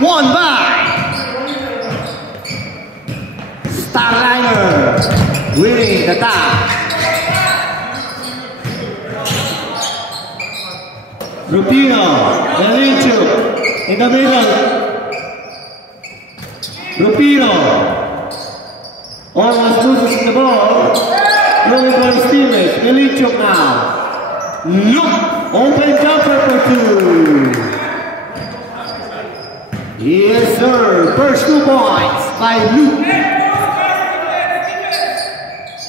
won by Starliner, winning the tie. Rupino, Melinchuk in the middle. Rupino almost loses the ball. Looking for his teammates. Melinchuk now. Look, open jumper for two. Yes, sir. First 2 points by Luke.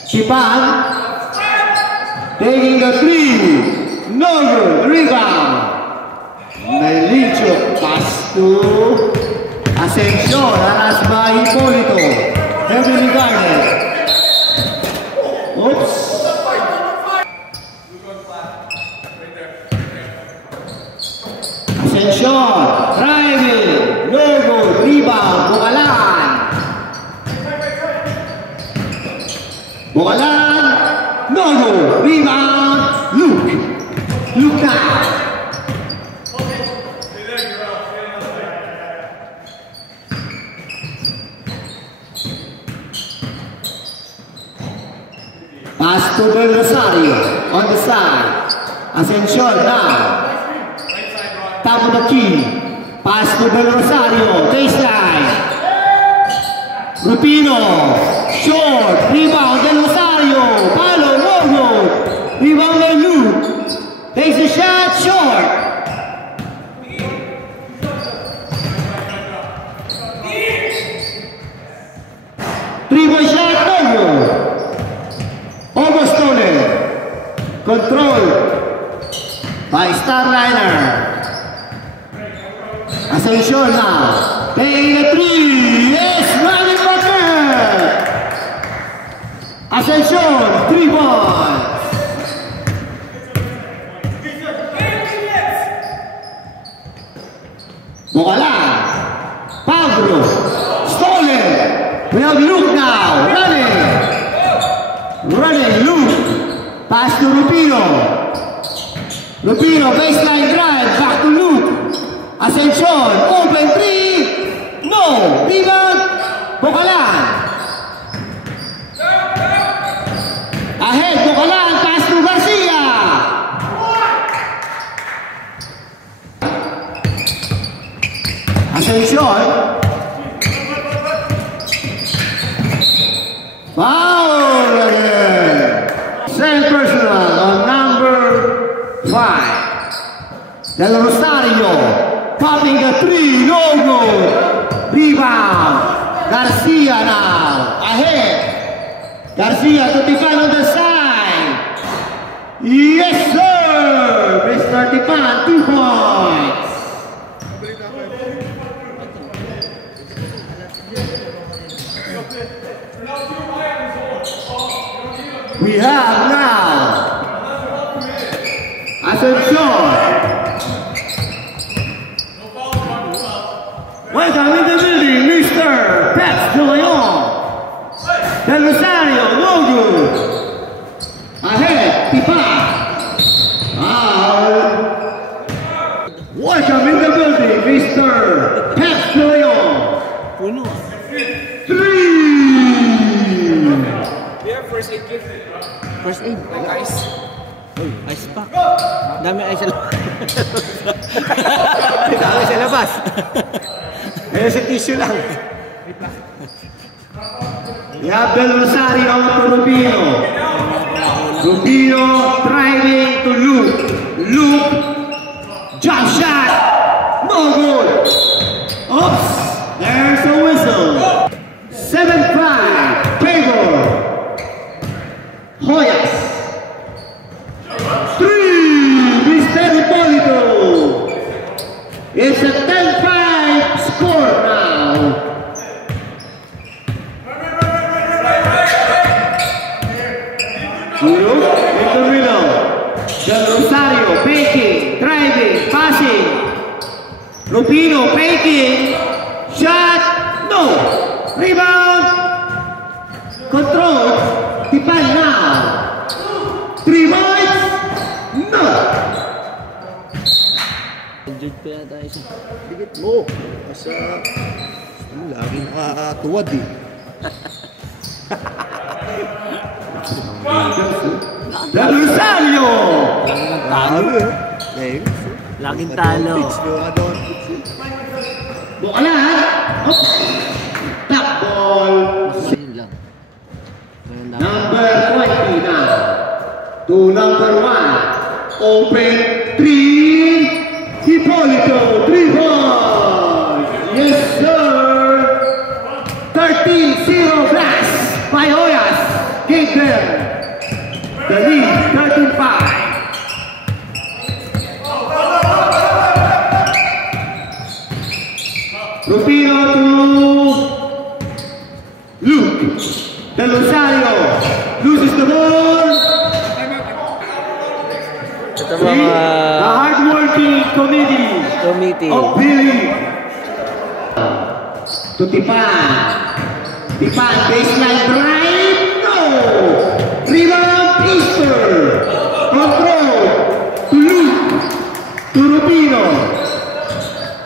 Chipan taking the 3. No good. Rebound. Melinchuk pass to Ascension. Aras by Hipolito. Heavily guarded. Oops. Ascension. Driving. No good. Rebound. Bukalan. Bukalan. No good. Rebound. Luke. Luke now. Pass to Del Rosario on the side. Ascension now. Top of the key. Pass to Del Rosario. Baseline. Rupino. Short. Rebound. Del Rosario. Palo. No good. Rebound by Luke. Takes the shot. Short. Three-point shot. No good. Almost stolen. Control by Starliner. Ascension now. Taking the 3. Yes, running bucket. Ascension, 3 points. Bukalan. Pablo. Stolen. We have Luke now. Running. Running, Luke. Pass to Rupino. Rupino, baseline drive. Back to Luke. Ascension, open 3. No. Rebound. Bukalan. Ahead, Bukalan. Pass to Garcia. Ascension. Foul again. Second personal on number 5. Del Rosario popping the 3. No good. Rebound. Garcia now. Ahead. Garcia to Tipan on the side. Yes, sir. Mr. Tipan, 2 points. We have now Ascension. Welcome in the building, Mr. Pep de Leon. Del Rosario, no good. Ahead, Tipan. Welcome in the building, Mr. Pep de Leon. 3. First aid kit. First aid. Like ice. Uy, ice pack. Dami ice sa labas. Dami sa labas. Kaya sa tissue lang. We have Del Rosario to Rupino. Rupino driving to Luke. Luke. Jump shot. No good. Oops. There's a whistle. 7-5. Favor. Hoyas. 3. Mr. Hipolito. It's a 10-5 score now. Luke in the middle. Del Rosario faking, driving, passing. Rupino faking. Shot. No. Rebound. Control. Tipan now. 3 points. No. Judge pa yata isa. Dikit mo. Kasi, lagi nakakatuwad eh. Del Rosario! Laging talo. Laging talo. Bukalan! Oops! Top ball! Yun lang. Number 20 now. To number 1. Open 3. Hipolito, 3 points. Yes, sir. 30-0 blast by Hoyas. Gave them the lead, 13-5. Rufino to Luke. Del Rosario loses the ball. Ito The hardworking committee of Billy. To Tipan. Tipan, baseline drive. No! Rebound, Easter. Control. To Luke. To Rufino.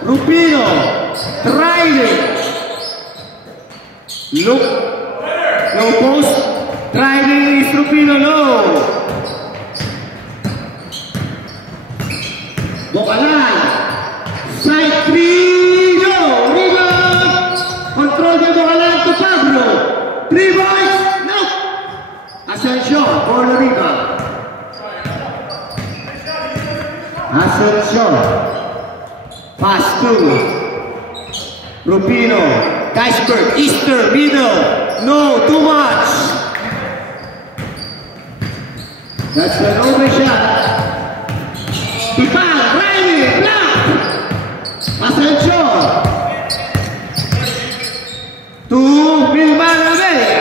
Rufino. Driving. Look. No post. Driving is Rufino. No. Bokalan. Side 3. No. Rebound. Control by Bokalan to Pablo. 3 points. No. Ascension for the rebound. Ascension. Pass to Rufino. Geisberg. Easter. Middle. No. Too much. That's an open shot. Tipan. Riley. Block. Ascension. To Milman Abella.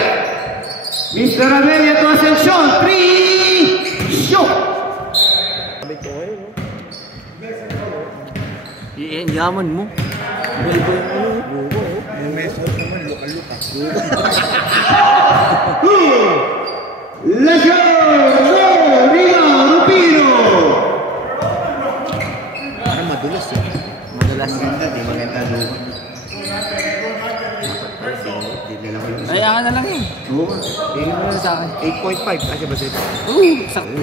Mr. Abella to Ascension. 3. Shoot. Yaman mo. May message naman, luka-luka. Let's go! No! Rebound! Rufino! Parang madulas eh. Madalas. Maganda, di maganda luka. Ay, akin na lang yun. Oo. Tingnan mo na sa akin. 8.5 kasi ba sa'yo? Sakto.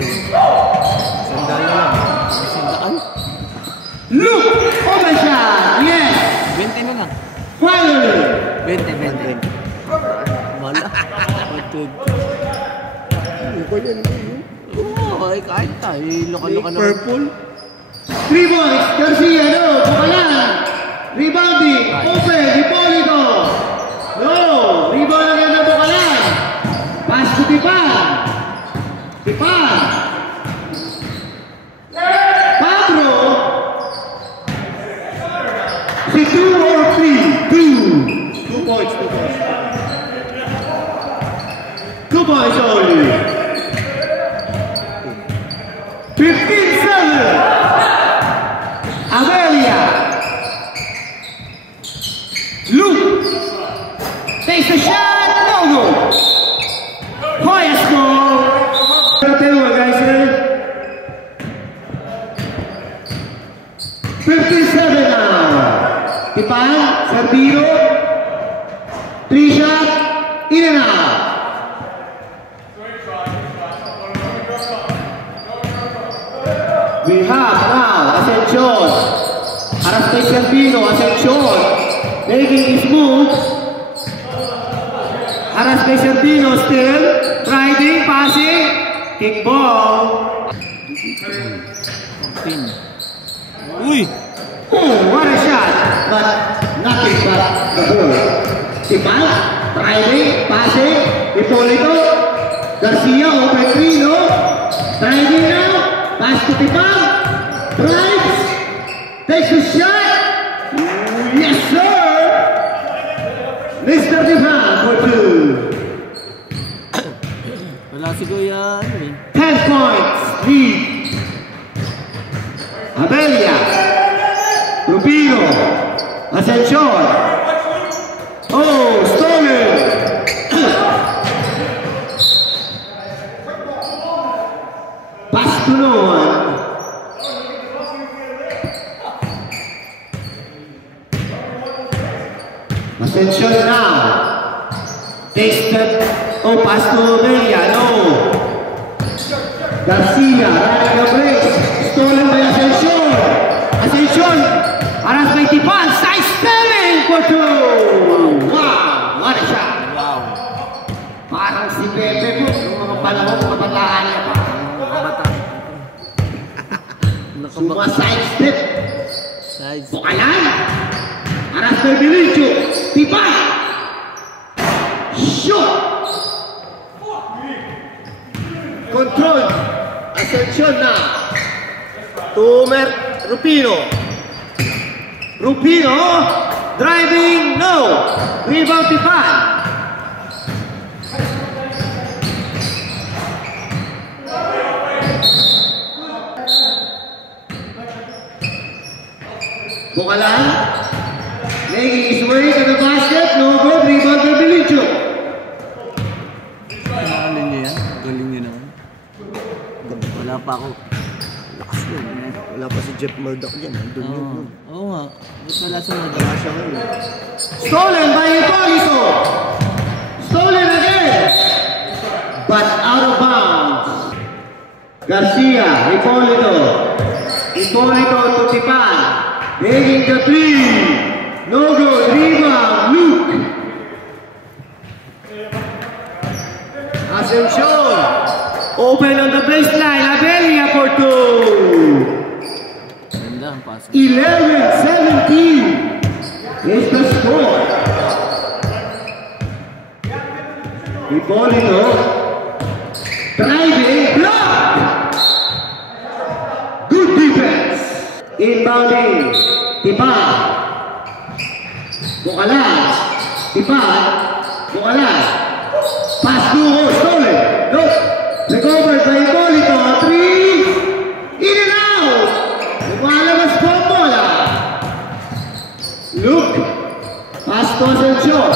Sandal na lang. Sandaan. Look! Open shot! Yes! 20 na lang. Finally! 20. Wala. Luka yan. Oo, ay kahit tayo. Loka-loka naman. Purple. 3 points! Garcia, no! Bukalan! Rebounding! Open! Hipolito! No! Rebound again na Bukalan! Pass to Tipan! Tipan! Pablo! Si 2 or 3? 2! 2 points, 2 points. 2 points only. 15-7. Amelia. Luke. Takes a shot. No good. Hoya score. Tell you guys. 57 now. Tipan. Sardino. 3 shot. In and out. We have now Ascension. Arastay Sardino, Ascension. Making his move. Arastay Sardino still. Riding, passing. Kick ball. Pin. Uy! Oh, what a shot. But nothing but the goal. Tipan, riding, passing. Hipolito. Garcia, open 3, no? Riding now. Pass to Tipan. Drives. Takes a shot. Yes, sir. Mr. Tipan for 2. Wala si Kuya. 10 points lead. Amelia. Rufino. Ascension. Oh, stolen. Pass to no one. Ascension now. Takes the pass to Belia. No. Garcia running the brace. Stolen by Ascension. Ascension. Aras by Tipan. Side stepping for 2. Wow. What a shot. Wow. Parang si Pepe po. Yung mga panahon, mga bataan niya pa. Nakabata. Suma side step. Sides. Bukalan. Aras by Belicho. Tipan. Shoot. Control. Ascension na. Tumer. Rupino. Rupino. Driving. No. Rebound Tipan. Bukalan. Making his way to the basket. No good. Rebound by Belicho. Ano niyo yan? Galing niyo naman. Wala pa ako. Lakas yun. Wala pa si Jeff Murdoch dyan. Andun yun. Oo. Oo nga. Ba't wala sa mga Wala siya ngayon. Stolen by Hipólito. Stolen again. But out of bounds. Garcia, Hipólito. Hipólito to Tipan. Taking the 3. No good. Rebound. Luke. Ascension. Open on the baseline. Abelia for 2. Ganda ang paso. 11-17 is the score. Hipólito driving, block. Good defense. Inbounding. Tipan. Bukalan. Tipan. Bukalan. Pass to stolen. No. Recovered by Hipólito. 3. In and out. Lumalabas po ang bola. Luke. Pass to Ascension.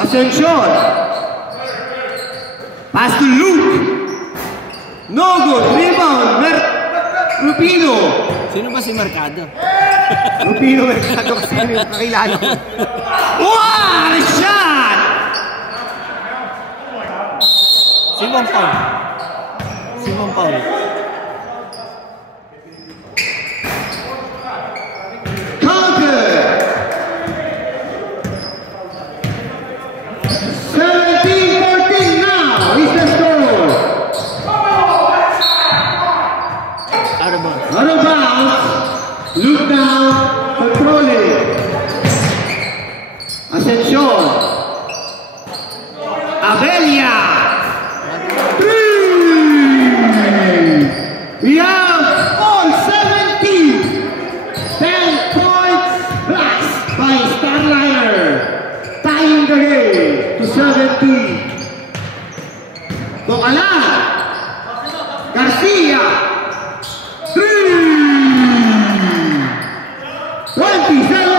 Ascension. Pass to Luke. No good. Rebound. Rupino. Sino ba si Mercado? Rupino Mercado kasi yung kakilala ko. What a shot! Simon Paul. Simon Paul. Counter. 17-14 now is the score. Out of bounds. Out of bounds. Look down. Controlling. Ascension. Abelia. 3. We have all 17. 10 points plus by Starliner. Tying the game to 17. Bukalan. Garcia. 3. 20-17.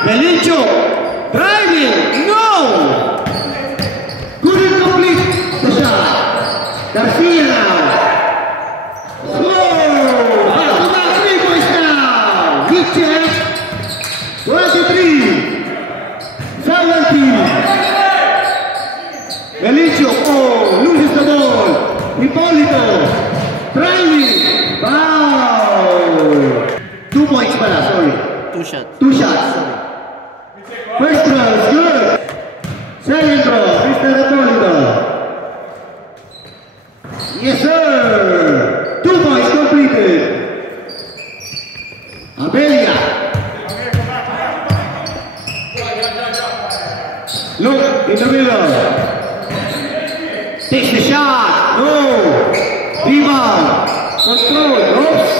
Belicho driving, no! Couldn't complete the shot. Garcia now. Slow! Back to back 3 points now. He check. 23-17. Belicho, loses the ball. Hipólito driving. Foul. 2 points pala, sorry. 2 shots. 2 shots. First throw is good. Second throw, Mr. Hipólito. Yes, sir. 2 points completed. Abelia. Look in the middle. Takes the shot. No. Rebound. Control. Oops.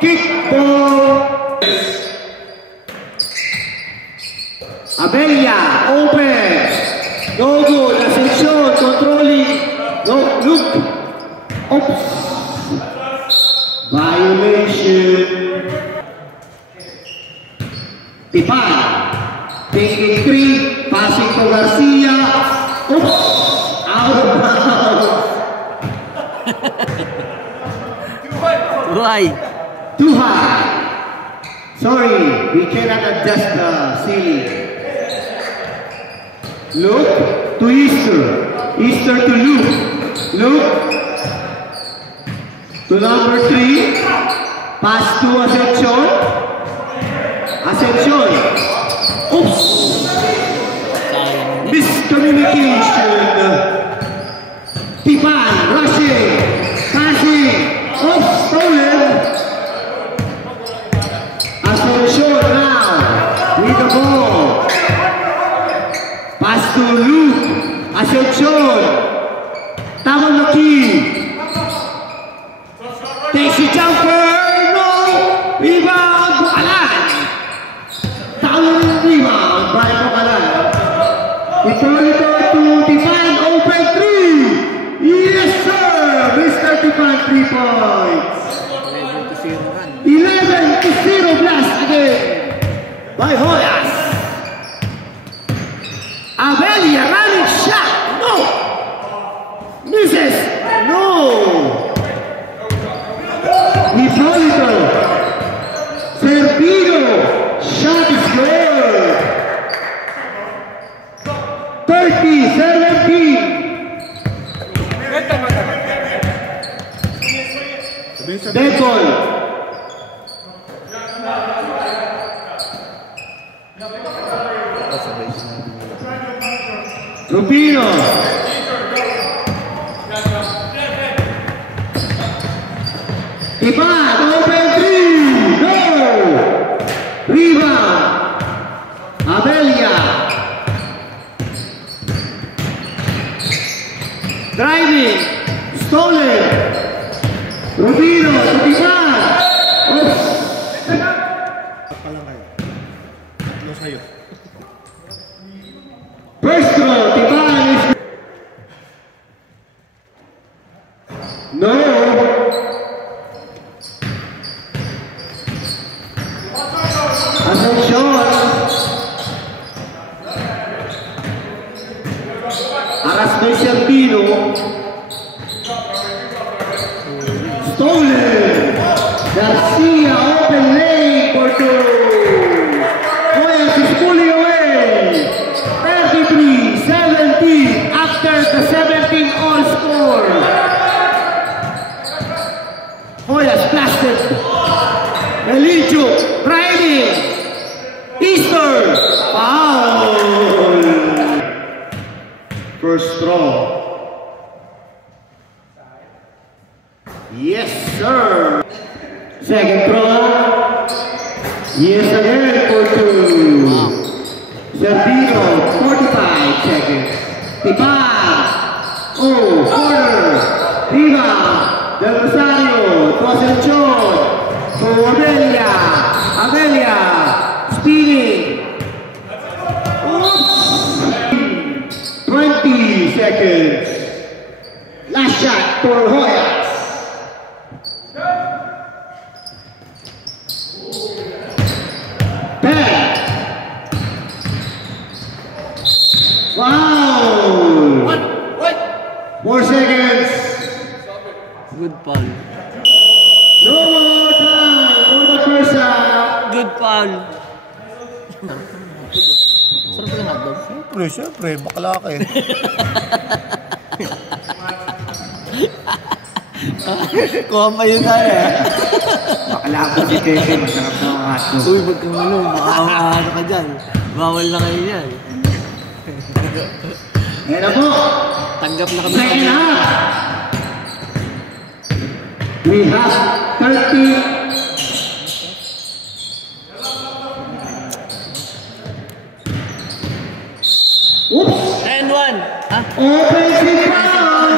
Kick ball. Abelia. Open. No good. Ascension. Controlling. No. Look. Oops. Violation. Tipan. Taking 3, passing to Garcia. Oops! Out of bounds. Why? Too high. Sorry, we cannot adjust the ceiling. Luke to Easter. Easter to Luke. Luke to number 3. Pass to Ascension. Ascension. Oops! Miscommunication. Tipan, rushing, passing. Oops, stolen. Ascension now with the ball. Pass to Luke. Ascension. Tamanaki. Takes a jumper. No. Rebound. Bukalan. Towering rebound by Bukalan. Ito to Tipan. Open 3. Yes, sir. Mr. Tipan 3 points. 11 to 0 blast again by Hoyas. Avelia running shot. No. Misses. No. Hipólito. Servido. Shot is good. 30-17. Dead ball. Rubino. Iban, open 3. Go. Rebound. Avelia. Driving. Stolen. Rubino. Iban. Oops. First throw, Tiban is no. Ascension. Aras by Servino. Stolen. Garcia open lane for 2. Hoyas is pulling away. 33-17 after the 17 all score. Hoyas blasted. Eligio driving. Easter foul. First throw. Yes, sir. Second throw. Yes, again for 2. Servino, 45 seconds. Tipan. Oh, corner. Rebound. Del Rosario. To Ascension. To Avelia. Avelia. Spinning. Oops. 20 seconds. Last shot for Hoyas. Wow! What? 4 seconds. Good foul. No more time for the first half. Good foul. Sarap yung hotdog. Siyempre, bakla ka eh. Kuha pa yun tayo. Bakla ko si Kevin. Masarap na ang hotdog. Uy, ba't kang ano? Baka ano ka dyan. Bawal na kayo yan. Yan na po. Tanggap na kami. Second half. We have 30. Oops. 10-1. Ah? Offensive foul.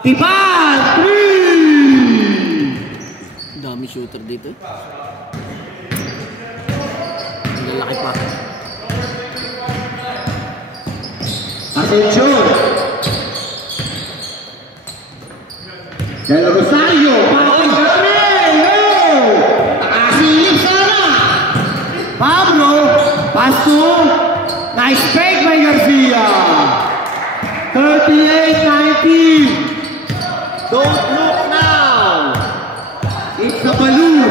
Tipan! 3! Dami shooter dito. Ang lalaki pa. Ascension. Del Rosario, Pablo Gabriel, no! Nakasilip sana! Pablo, paso, nice fake by Garcia. 38-19. Don't look now. It's a balloon.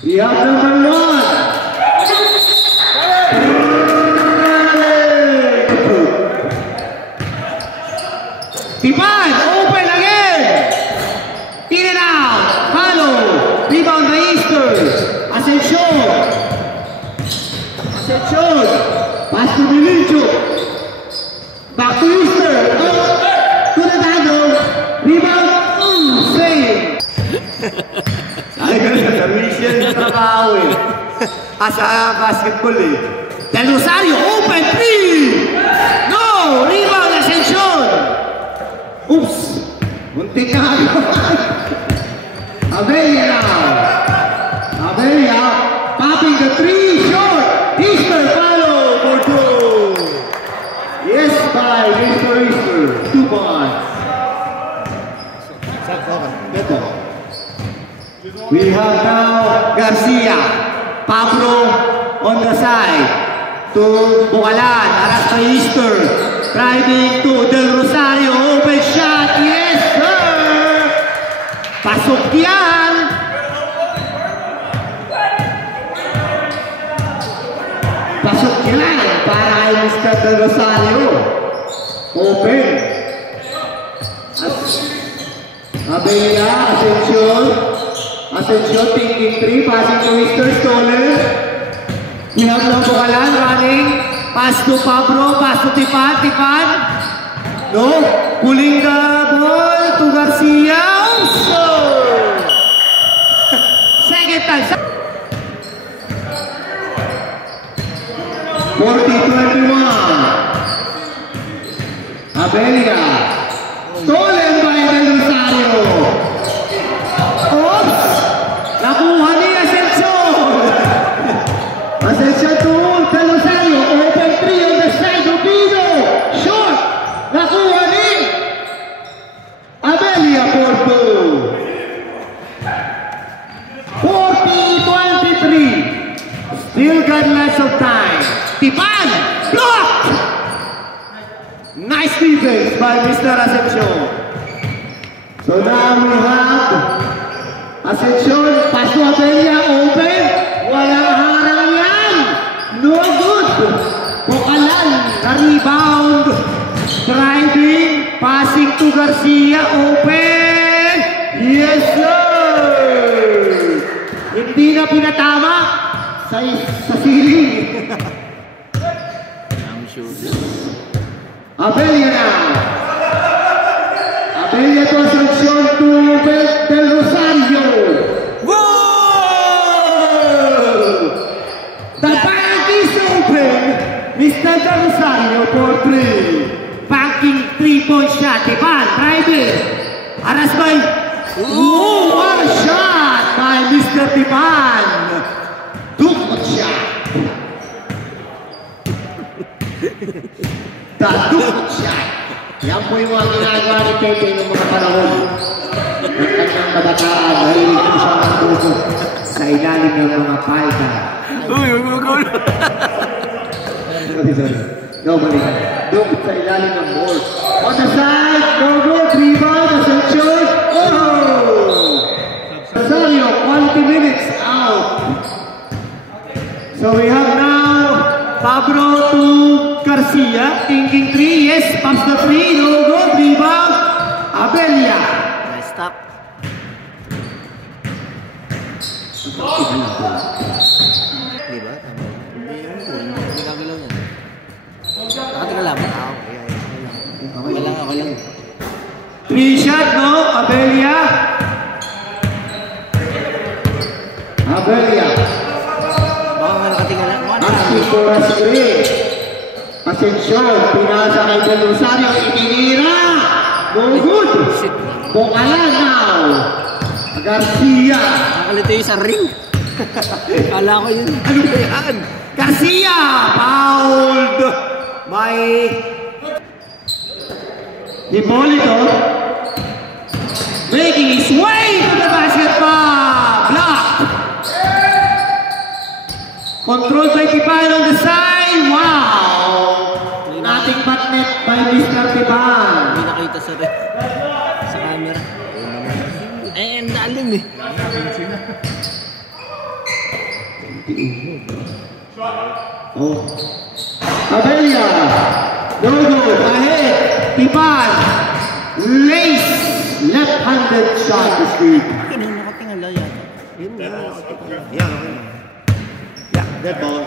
We have number 1. Tipan, open again. In and out. Follow. Rebound by Easter. Ascension. Ascension. Pass to Milicho. Back to Easter. To the Dado. Rebound. Save. Ay, ganun. Permission na trabaho eh. Sa basketball eh. Del Rosario, open 3. No. Rebound, Ascension. Oops! Muntik na kayo. Abella now. Abella popping the 3 short. Easter follow for 2. Yes, by Mr. Easter. 2 points. We have now Garcia. Pablo on the side. To Bukalan. Aras by Easter. Driving to Del Rosario, open shot, yes sir! Pasok yan! Pasok yan para kay Mr. Del Rosario. Open. Abella, Ascension. Ascension, thinking 3, passing to Mr. Stoller. We have no Bukalan running. Pass to Pablo, pass to Tipan, Tipan. No, pulling the ball to Garcia. Also. Second time. 40-21. Abella. Stolen by Del Rosario. Oops. Nakuha ni Ascension. Ascension to Del Rosario. Open 3 on the side of Vino. Short. Nakuha ni Abella for 2. 40-23. Still got lots of time. Tipan. Blocked. Nice defense by Mr. Ascension. So now we have Ascension. Pass to Abella. Open. Walang harang yan. No good. Bukalan. Na-rebound. Driving. Passing to Garcia. Open. Yes, sir. Hindi na pinatama sa siling. I'm sure. Abella now. Abella to Ascension to Del Rosario. Whoa! The bank is open. Mr. Del Rosario for 3. Banking 3-point shot. Tipan, driving. Aras by. Ooh, what a shot by Mr. Tipan. 2-point shot. The 2-point shot. Yan po yung mga ginagawa ni Pepe ng mga panahon. Ang kanyang kabataan, mahilig ko siya ng puso sa ilalim ng mga palda. Uy, magugol. Sorry. Nobody. Doon sa ilalim ng board. On the side, no good, rebound, Ascension. Oh! Rosario, 20 minutes out. So we have now Pablo to Garcia, thinking 3, yes, pumps the 3, no good, rebound, Abella. Nice stop. Diba? Tama. Hindi gagalaw yan. Nakatika lang. Okay. Ako lang. 3 shot, no? Abella. Abella. Baka nga nakatika lang. Asking for a screen. Ascension, pinasa kay Del Rosario, itinira. No good. Bukalan now. Garcia. Nakalito yung sa ring. Kala ko yun. Ano ba yan? Garcia! Fouled by Hipolito making his way to the basket bar. Blocked. Controlled by Tipan on the side. Wow! Nothing but net by Mr. Tipan. Hindi nakita sa camera. Eh, ang dalim eh. Oh. Abella. No good. Ahead. Tipan. Lace. Left-handed shot to sleep. Yun, nakatingala yata. Yun, nakatingala. Yan, okay na. Yeah, that ball.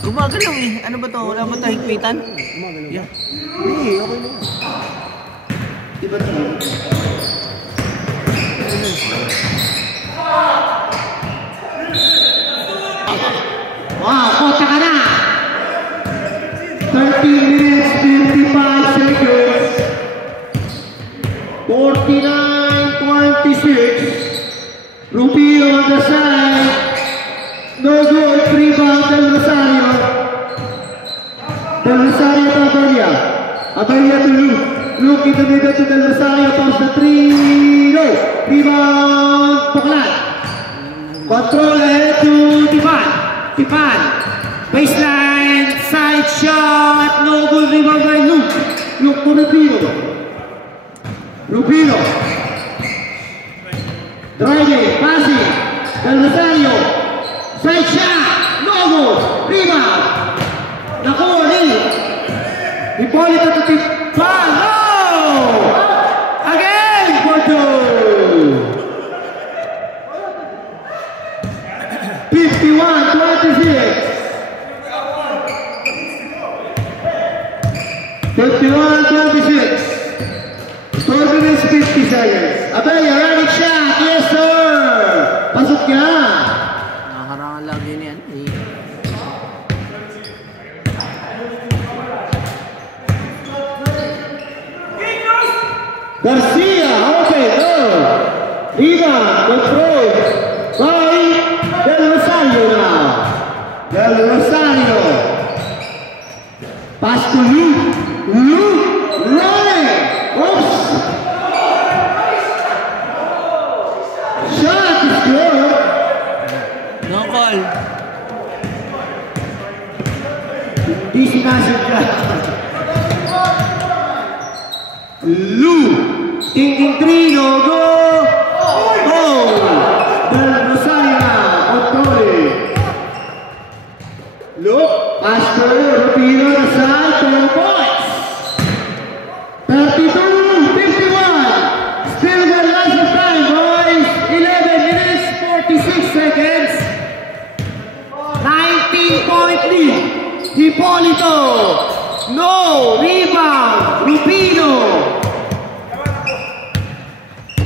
Gumagalaw eh. Ano ba to? Wala ba ito higpitan? Gumagalaw. Yeah. Hindi, okay na. Diba ito? Wow, kota ka na! 13 minutes, 55 seconds. 49-26. Rubio on the side. No good. Rebound Del Rosario. Del Rosario to Abella. Abella to Luke. Luke in the middle to Del Rosario. Toss the three. No. Rebound. Poklan. Control ahead to Tipan. Tipan. Baseline. Side shot. No good. Rebound by Luke. Luke to Rubio. Rubio. Driving. Passing. Del Rosario. Side shot. No good. Rebound. Nakuha ni Hipolito to Tipan. No! Again. For two. 51-26. 51-26. 4 minutes 50 seconds. Abella, running shot. Yes, sir. Pasok niya. Nakaharangan lagi niyan. Garcia, okay, no. Rebound, control. By Del Rosario now. Del Rosario. Pass to Luke. Luke, running. Oops. Shot is good. No call. Hindi sinasadya. Luke. Thinking three, no go. Oh. Del Rosario now. Controlling. Luke. Pass to Rubio na side. 2 points. 32-51. Still got lots of time, boys. 11 minutes, 46 seconds. 19-point lead. Hipolito. No. Rebound. Rubino.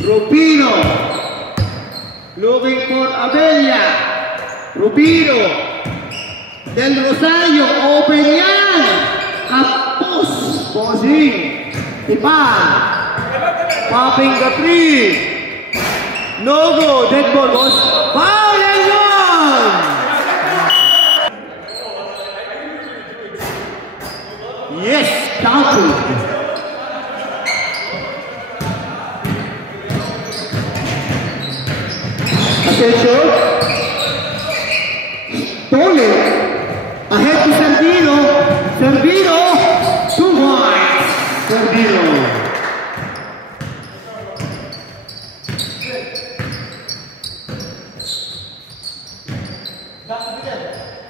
Rubino. Looking for Abella. Rubino. Del Rosario. Open yan. Kapos. Posing. Tipan. Popping the three. No go. Dead ball, boss. Foul and one. Yes. Counted. Attention. Stolen. Ahead to Servino. Servino. 2 points. Servino.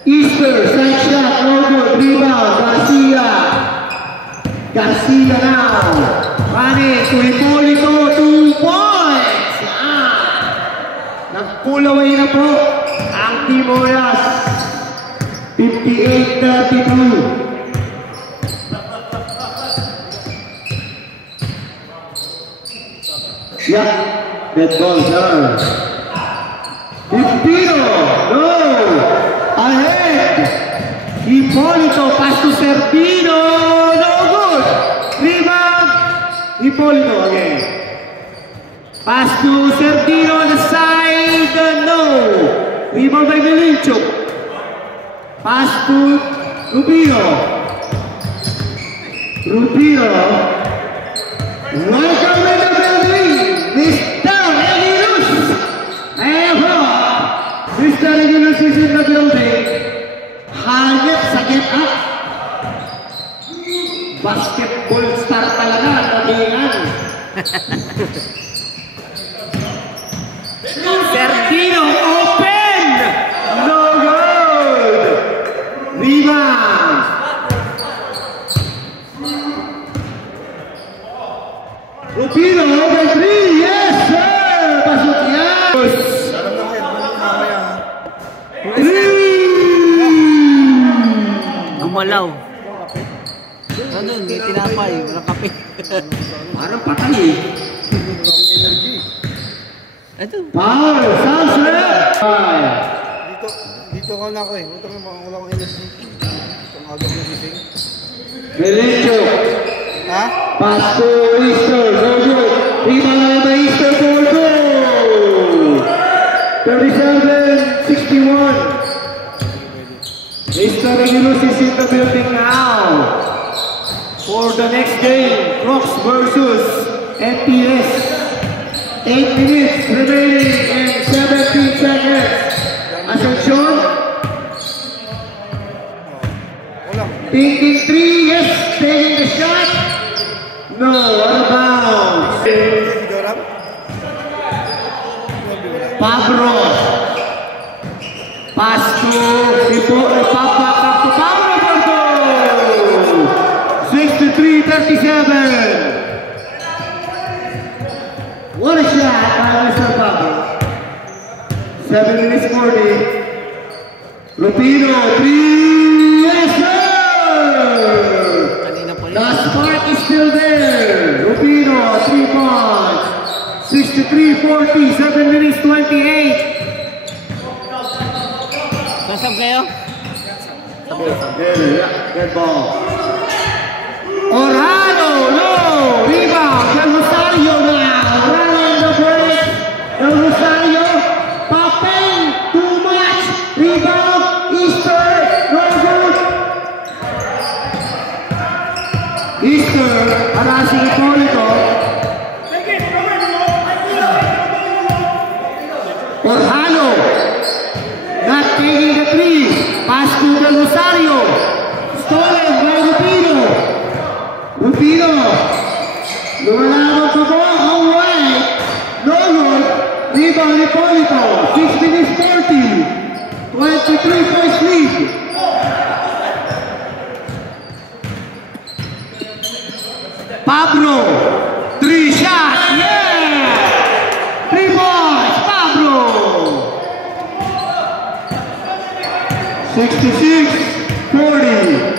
Easter, side shot, no good. Rebound, Garcia. Garcia now. Running to Hipolito, 2 points. Nag-pull away na po ang Team Oyas. 58-32. Yeah, that ball, sir. Hipolito, no. Ahead. Hipolito, pass to Servino, no good. Rebound. Hipolito again. Pass to Servino on the side, no. Rebound by Milinchuk. Pass to Rubio. Rubio. Welcome in the building, Mr. Regulus. Ayan po, Mr. Regulus is in the building. Hagip sa get up. Basketball star talaga, nabihan. Serdino, open! No good. Rebound. Rupino, open three. Yes, sir. Pasok yan. Gumalaw. Ano, may tinapay, walang kape. Parang patay eh. Ito. Foul, sunset. Dito ka na ako eh. Ito nga wala akong LSD. Tumagam na gising. Derecho. Ha? Pass to Easter. No good. Rebound na by Easter. Goal, goal. 37-61. Mr. Regulus is in the building now. For the next game, Crocs versus MPS. 8 minutes remaining and 17 seconds. Ascension. Wala. Thinking three, yes, taking the shot. No, out of bounds. Hindi daw lang? Pablo. Pass to Papa to Pablo Porto. 63-37. What a shot by Mr. Pablo. 7 minutes 40. Lupino, 3. Yes, sir. Kanina pa The yun. spark is still there. Rupino, 3 points. 63-40, 7 minutes 28. Sasab kayo? Good ball. Orano, no! Rebound, Del Rosario now. Running the break. Del Rosario, popping, too much. Rebound, Easter, no good. Easter, harassing Hipólito. Orano, not taking the three. Pass to Del Rosario. Stolen by Rupino. Rupino. Lumalaban pa po. All right. No good. Rebound Hipólito. 6 minutes 40. 23 points lead. Pablo. 3 shots. Yeah. 3 points. Pablo. 66-40.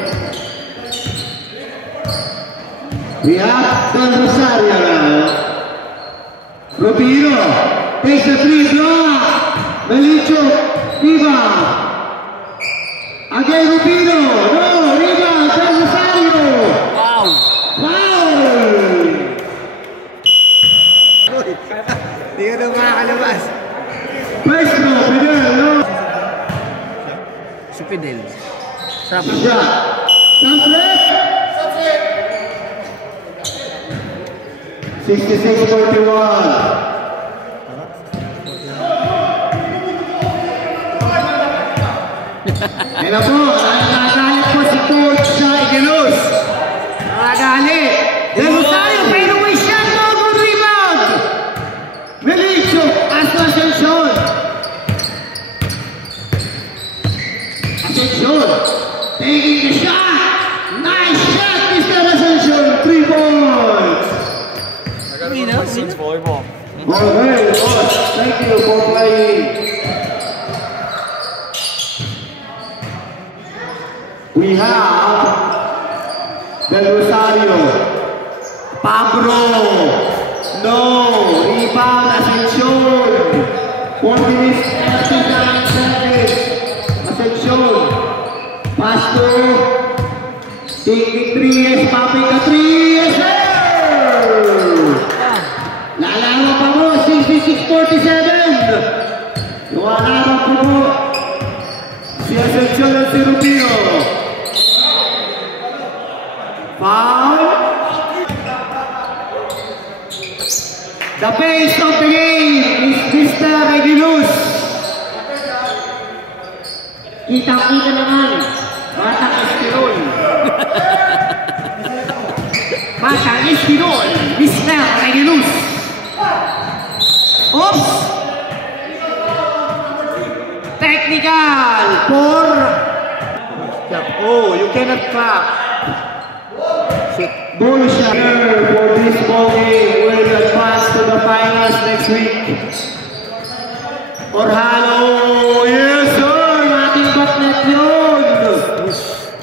We have Del Rosario now. Rupino takes the three block. Melicho, rebound. Again Rupino. No, rebound. Del Rosario. Wow! Foul. Hindi ka daw makakalabas. First throw, Fidel, no? Si Fidel. Sarap. Shot. Sunset. 66-41. Kaya po, nakagalit po si Coach Igelus. Nakagalit. Del Rosario, fadeaway shot, no good rebound. Melicho, Ascension. Ascension, taking the shot. Nice shot, Mr. Ascension. 3 points. Mina. Okay, boss. Thank you for playing. We have Del Rosario. Pablo. No. Rebound, Ascension. 4 minutes, 39 seconds. Ascension. Pass to. Taking 3 yes, popping the 3 yes, sir. Lalaman pa mo, 66-47. Luwalaman pa mo. Si Ascension at si Rupino. Foul. The pace of the game is Mr. Regulus. Kitang-kita naman. Batang Estirol. Batang Estirol. Mr. Regulus. Oops! Technical for... Oh, you cannot clap. Ball shot for this ball game will advance to the finals next week. Orhalo, yes sir, nating batnet yun.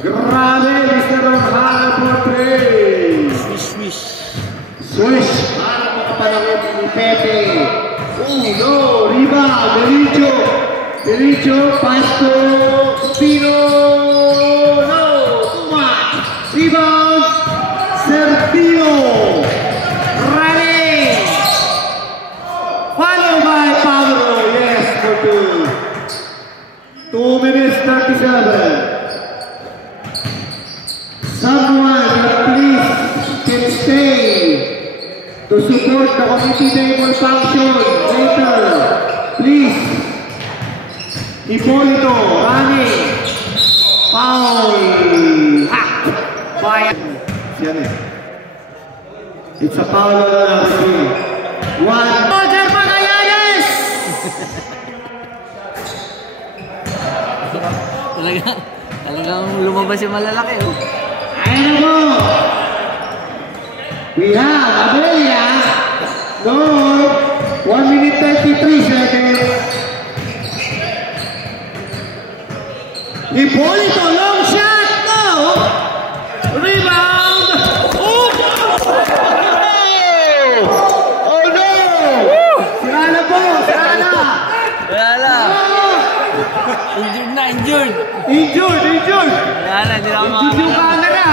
Grabe, Mr. Orhalo for three. Swish. Swish, para makapanakot ni Pepe. Uno, rebound, Delicio, pass to Spino. No, too much. Rebound, Serpino. Running. Followed by Pablo. Yes, for 2. 2 minutes 37. Someone please can stay to support the committee table function later. Please. Hipolito, running. Foul. Fire. It's a foul on the referee. 1. Roger Magallanes! Talagang lumabas yung malalaki, oh. Ayan mo. We have Abelia. Goal. 1 minute 33 seconds. Hipolito, long shot. No. Rebound. Oh, oh no. Sira na po. Wala na. Injured. Injured. Wala na, hindi na ako Injured yung camera.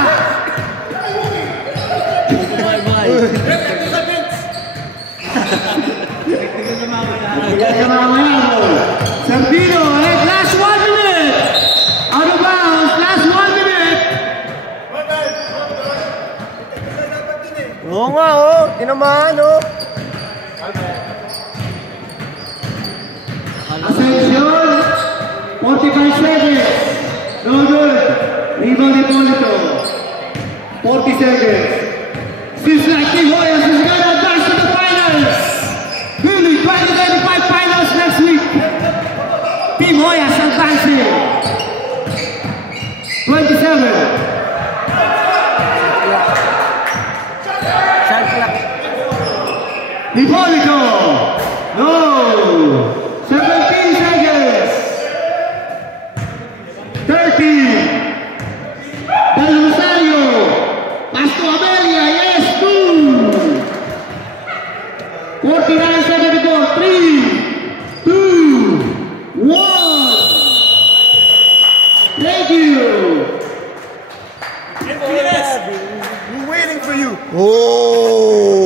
Serpino, last 1 minute. Out of bounds, last 1 minute. Oo nga, oh. Tinamaan, oh. Ascension, 45 seconds. No good. Rebound Hipolito. 40 seconds. Seems like Team Hoyas is going to advance to the finals. Really, 2025 finals next week. Team Hoyas advancing. 27. Shot clock. Hipolito. No. 17 seconds. 30. Del Rosario. Pass to Amelia. Yes, 2. 49 seconds to go. 3, 2, 1. Thank you. We're waiting for you. Oh.